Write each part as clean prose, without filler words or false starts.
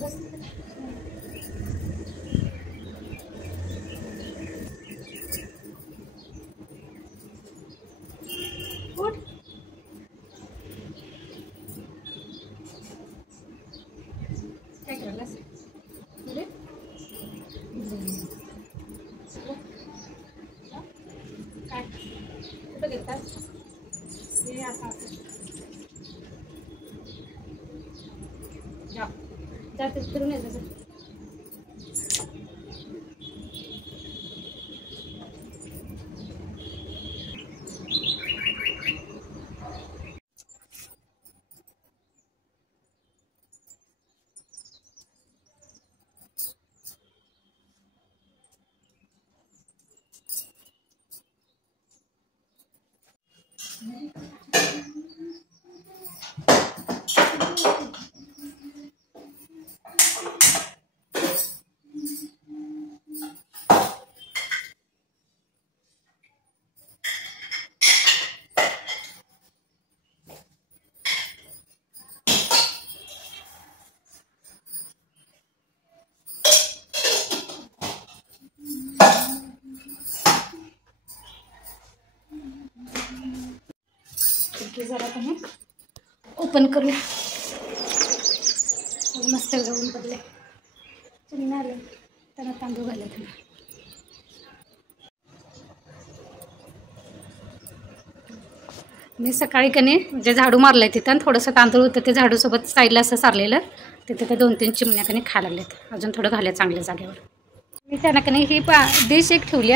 काय करायलास काय कुठं घेतात हे असं जाते फिरून येतं. जरा कमी ओपन करूया. मस्त जाऊन पडले तुम्ही आले त्यांना तांदूळ घालले. मी सकाळी कनी जे झाडू मारलंय तिथं थोडंसं तांदूळ होतं ते झाडूसोबत साईडला असं सारलेलं तिथे ते 2-3 चिमण्या कनी खायला लागलेत. अजून थोडं घाले चांगल्या जागेवर. मी त्यांना कनी ही डिश एक ठेवली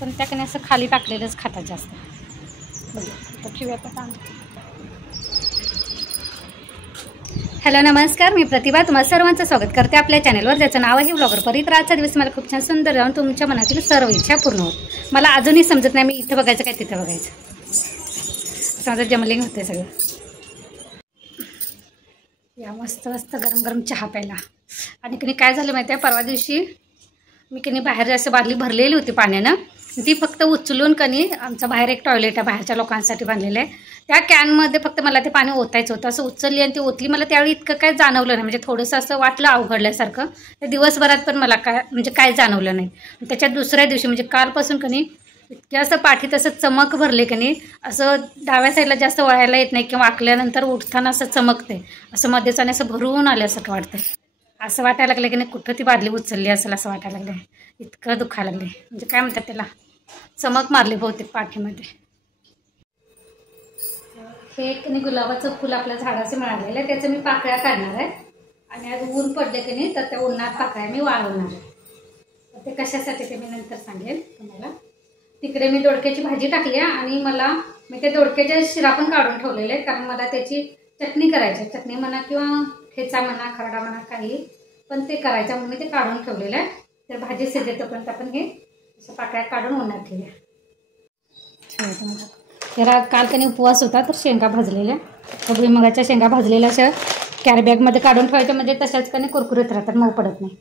पण त्या कनी असं खाली टाकलेलंच खातात जास्त. बघा ठेवूया आता तांदूळ. हॅलो नमस्कार, मी प्रतिभा तुम्हाला सर्वांचं स्वागत करते आपल्या चॅनलवर ज्याचं नाव आहे ब्लॉगर परी. तर आजचा दिवस मला खूप छान सुंदर जाऊन तुमच्या मनातील सर्व इच्छा पूर्ण होत. मला अजूनही समजत नाही मी इथं बघायचं काय तिथं बघायचं. माझं जमलिंग होते सगळं. या मस्त मस्त गरम गरम चहा प्यायला. आणि कधी काय झालं माहिती आहे, परवा दिवशी मी कधी बाहेर असं बादली भरलेली होती पाण्यानं. ती फक्त उचलून कनी आमचा बाहेर एक टॉयलेट आहे बाहेरच्या लोकांसाठी बांधलेलं आहे. त्या कॅनमध्ये फक्त मला ते पाणी ओतायचं होतं. असं उचलली आणि ती ओतली. मला त्यावेळी इतकं काय जाणवलं नाही. म्हणजे थोडंसं असं वाटलं अवघडल्यासारखं. त्या दिवसभरात पण मला काय जाणवलं नाही. त्याच्यात दुसऱ्या दिवशी म्हणजे कालपासून कनी इतकं असं पाठीत असं चमक भरले कनी. असं डाव्या साईडला जास्त वळायला येत नाही किंवा वाकल्यानंतर उठताना असं चमकते. असं मध्येच आणि असं भरून आल्यासारखं वाटतंय. असं वाटायला लागलं की नाही कुठं ती बादली उचलली असेल असं वाटायला लागलं. इतकं दुखायला लागले. म्हणजे काय म्हणतात त्याला चमक मारली बहुतेक पाठीमध्ये. हे एक गुलाबाचं फुल आपल्या झाडाचे मिळालेलं आहे. त्याचं मी पाकळ्या काढणार आहे. आणि आज ऊन पडले की नाही तर त्या उन्हात पाकळ्या मी वाळवणार आहे. ते कशासाठी ते मी नंतर सांगेन तुम्हाला. तिकडे मी दोडक्याची भाजी टाकली आहे आणि मी ते दोडक्याच्या शिरा पण काढून ठेवलेले आहेत. कारण मला त्याची चटणी करायची. चटणी म्हणा किंवा ठेचा म्हणा खरडा म्हणा काही पण ते करायचं म्हणून मी ते काढून ठेवलेलं आहे. तर भाजी शिजेपर्यंत आपण हे असं पाकळ्या काढून उन्हात ठेवूया. जरा काल त्याने उपवास होता तर शेंगा भाजलेल्या भुईमुगाच्या शेंगा भाजलेल्या अशा कॅरीबॅगमध्ये काढून ठेवायच्या. म्हणजे तशाच कधी कुरकुरीत राहतात, मऊ पडत नाही.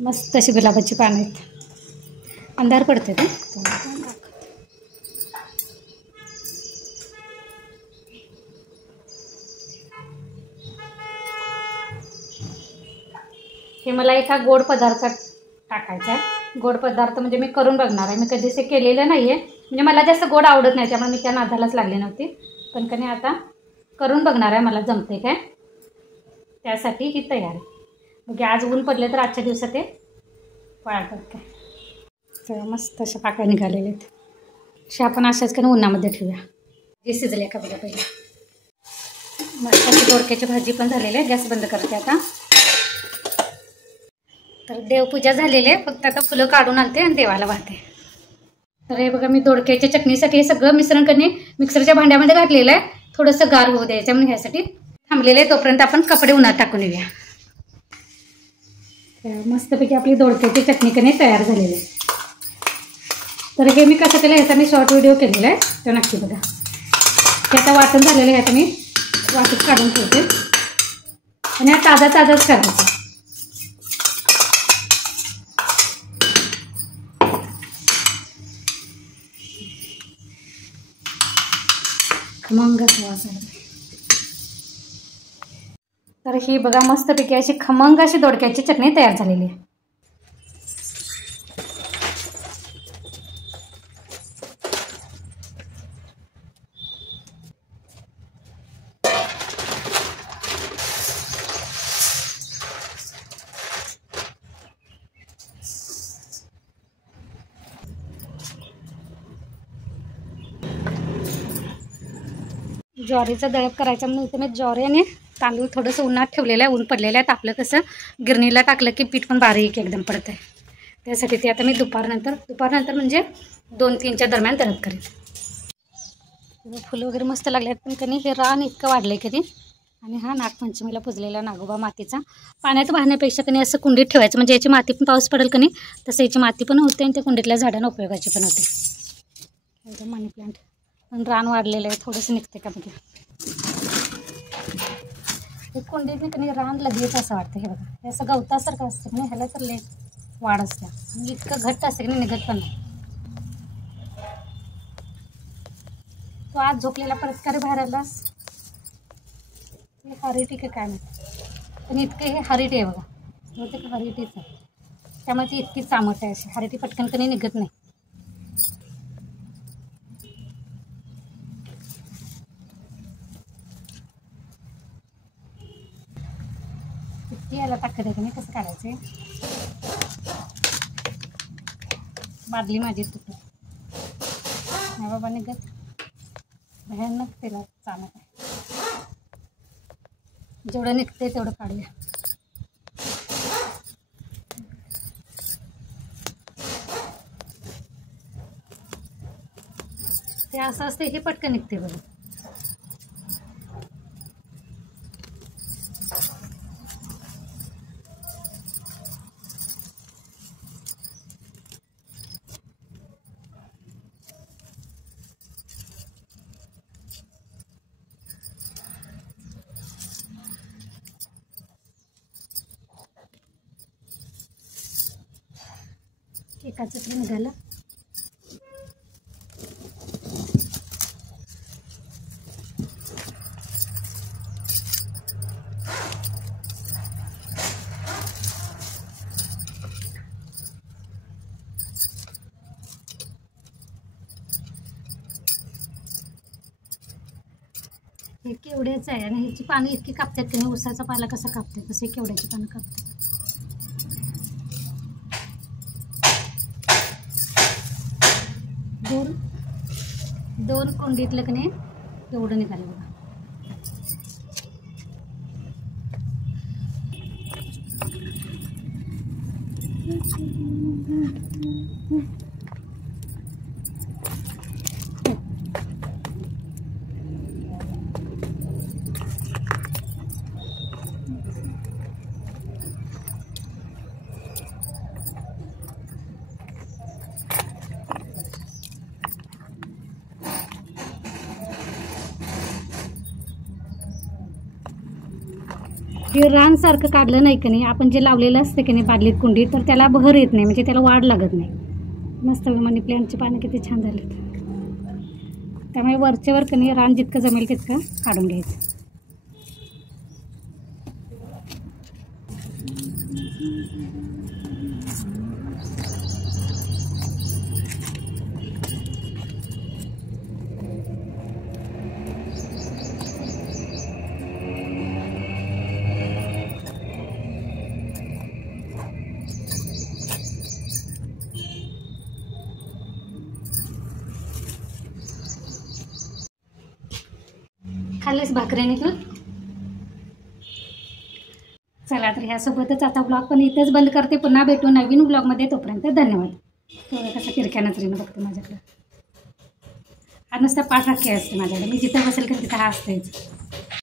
मस्त अशी गुलाबाची पानं आहेत. अंधार पडते ते. हे मला एका गोड पदार्थात टाकायचं आहे. गोड पदार्थ म्हणजे मी करून बघणार आहे. मी कधीच केलेलं नाही आहे. म्हणजे मला जास्त गोड आवडत नाही त्यामुळे मी त्या नादालाच लागले नव्हते. पण कधी आता करून बघणार आहे. मला जमते काय त्यासाठी ही तयार आहे. म्हणजे आज ऊन पडले तर आजच्या दिवसात ते वाळतात काय. तर मस्त अशा पाकळ्या निघालेल्या आहेत. अशा आपण अशाच कधी उन्हामध्ये ठेवूया. जे शिजले का बघा पहिले. मस्त अशी दोडक्याची भाजी पण झालेली आहे. गॅस बंद करते आता. तर देवपूजा झालेली आहे. फक्त आता फुलं काढून आणते आणि देवाला वाहते. तर हे बघा मी दोडक्याच्या चटणीसाठी हे सगळं मिश्रण करणे मिक्सरच्या भांड्यामध्ये घातलेलं आहे. थोडंसं गार होऊ द्यायचं म्हणून ह्यासाठी थांबलेलं आहे. तोपर्यंत आपण कपडे उन्हात टाकून येऊया. मस्तपैकी आपली दोडक्याची चटणी करणे तयार झालेली आहे. तर हे मी कसं केलं ह्याचा मी शॉर्ट व्हिडिओ केलेला आहे. तो नक्की बघा. हे आता वाटण झालेलं आहे. आता मी वाटून काढून ठेवते आणि हा ताजाच करायचा. खमंग वास आहे. तर ही बघा मस्तपैकी अशी खमंग अशी दोडक्याची चटणी तयार झालेली आहे. ज्वारीचा दळप करायचा म्हणून इथे मी ज्वारी आणि तांदूळ थोडंसं उन्हात ठेवलेलं आहे. ऊन पडलेलं आहे. आपलं कसं गिरणीला टाकलं की पीठ पण बारीक एकदम पडतं आहे. त्यासाठी ते आता मी दुपारनंतर म्हणजे 2-3च्या दरम्यान दळप करेन. फुलं वगैरे मस्त लागले आहेत. पण कधी हे रान इतकं वाढलं आहे कधी. आणि हा नागपंचमीला पुजलेला नागोबा मातीचा पाण्यात वाहण्यापेक्षा कधी असं कुंडीत ठेवायचं म्हणजे याची माती पण पाऊस पडेल कधी तसं याची माती पण होते आणि त्या कुंडीतल्या झाडांना उपयोगाची पण होते. एकदम मनी प्लांट पण रान वाढलेलं आहे. थोडंसं निघते का बघा. हे कुंडीत कधी रान लगेच असं वाटतं. हे बघा हे असं गवतासारखं असतं की नाही ह्याला तर लय वाढ असते म्हणजे इतकं घट्ट असतं की नाही निघत पण नाही. तो आज झोपलेला परस्कारी बाहेर आलास हे हरिटी का काय नाही पण इतकं हे हरिटी आहे बघा. बहुतेक हरिटीच आहे त्यामुळे ती इतकी चामट आहे अशी. हरिटी पटकन कधी निघत नाही. इतकी याला ताकद आहे की नाही. कसं काढायचं बादली माझी तुटू नाही बाबा निघत. भयानक त्याला चालत आहे. जेवढं निघते तेवढं काढूया. ते असं असते हे पटकन निघते बघा. एकाच तरी निघालं. हे केवड्याचं आहे आणि ह्याची पानं इतकी कापतात की नाही. उसाचा पाला कसा कापते तसे केवड्याची पानं कापतात. दोन कोंडीतलं की नाही एवढं निघालं बघा. हे रान सारखं काढलं नाही की नाही आपण जे लावलेलं असतं की नाही बादलीत कुंडीत तर त्याला बहर येत नाही म्हणजे त्याला वाढ लागत नाही. मस्त मनी प्लांटची पानं किती छान झालीत. त्यामुळे वरच्यावर की नाही रान जितकं जमेल तितकं काढून घ्यायचं. खाल्लेस भाकरीने तू. चला तर ह्यासोबतच आता ब्लॉग पण इथेच बंद करते. पुन्हा भेटू नवीन ब्लॉगमध्ये. तोपर्यंत धन्यवाद. तो कसा तिरक्या नजरेनं बघते माझ्याकडे. हा नुसता पाठराखी असते माझ्याकडे. मी जिथं बसेल का तिथं हा असतेच.